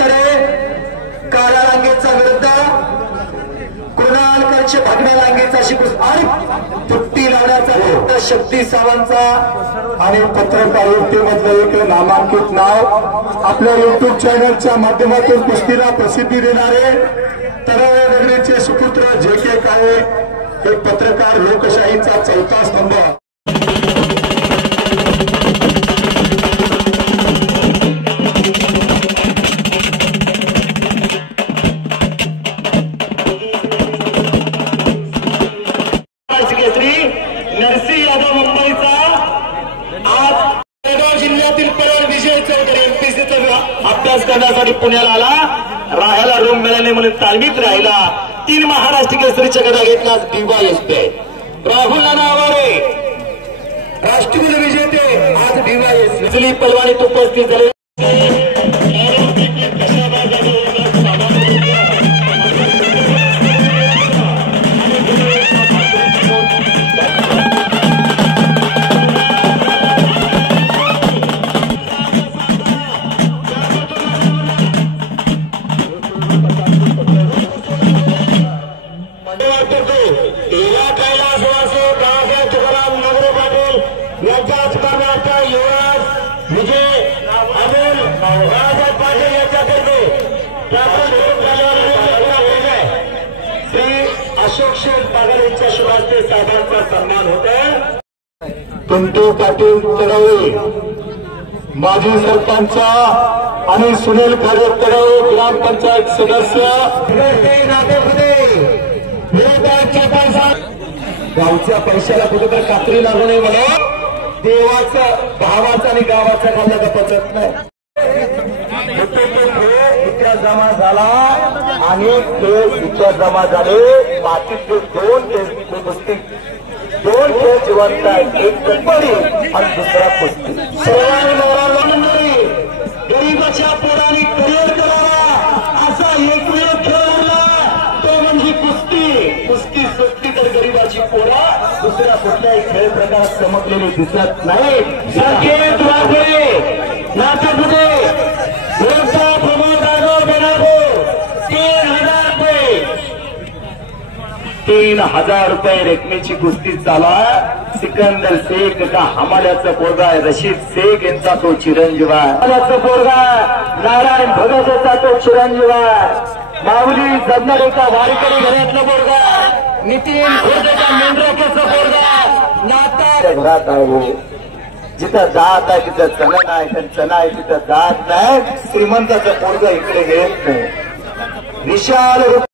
काळ्या रांगेचा विरुद्ध कृणाल करचे भागण्या रांगेचा शिकूस आणि पुट्टी लावण्याचा विरुद्ध शक्ती सावंतचा आणि पत्रकार युक्तीमधलं एक नामांकित नाव आपल्या युट्यूब चॅनलच्या माध्यमातून कुस्तीला प्रसिद्धी देणारे तळवळे नगरीचे सुपुत्र जे.के. काळे हे पत्रकार लोकशाहीचा चौथा स्तंभ। नरसी यादव मुंबईचा आज जळगाव जिल्ह्यातील परळ विजय चौधरी एमपीसीचा अभ्यास करण्यासाठी पुण्याला आला। राहायला रूम मिळाले म्हणून तालमीत राहिला। 3 महाराष्ट्र केसरीच्या गदा घेतला डीवायएसपी राहुल नावारे राष्ट्रकुल विजेते आज डीवायएसपी पलवानीत उपस्थित झाले। अशोक शेठ बागल यांच्या शुभास्ते साहेबांचा सन्मान होतोय। पिंटू पाटील तळवळे माजी सरपंच आणि सुनील खाडे तळवळे ग्रामपंचायत सदस्य गावच्या पैशाला कुठेतरी कात्री लागू नये म्हणून देवाचा भावाचा आणि गावाचा खाल्ला पचत नाही। इतक्या जमा झाला आणि खेळ इतक्या जमा झाले। बाकीचे 2 खेळ जिवंत आहेत, एक कबड्डी आणि दुसरा कुस्ती। सर्वांनी गरीबाच्या पोरांनी करिअर करावा असा एकमेव खेळ उरला तो म्हणजे कुस्ती। कुस्ती सुटली तर गरीबाची पोरा दुसऱ्या कुठल्याही खेळ प्रकारात चमकलेली दिसत नाही। संकेत वाघे नाथपुते ₹3,000 रकमेची कुस्ती चालू आहे। सिकंदर शेख का हमाल्याचा पोरगा आहे, रशीद शेख यांचा तो चिरंजीव आहे। हमाल्याचा पोरगा नारायण भगत यांचा तो चिरंजीव आहे। माऊली जगणारे का वारकरी घरातला पोरगा, नितीन खोडेचा मेंढराकेचा पोरगा नाता घरात आहे। हो जिथं जात आहे तिथं चलन आहे, चण आहे तिथं जात नाही। श्रीमंताचं पोरगा इकडे येत नाही। विशाल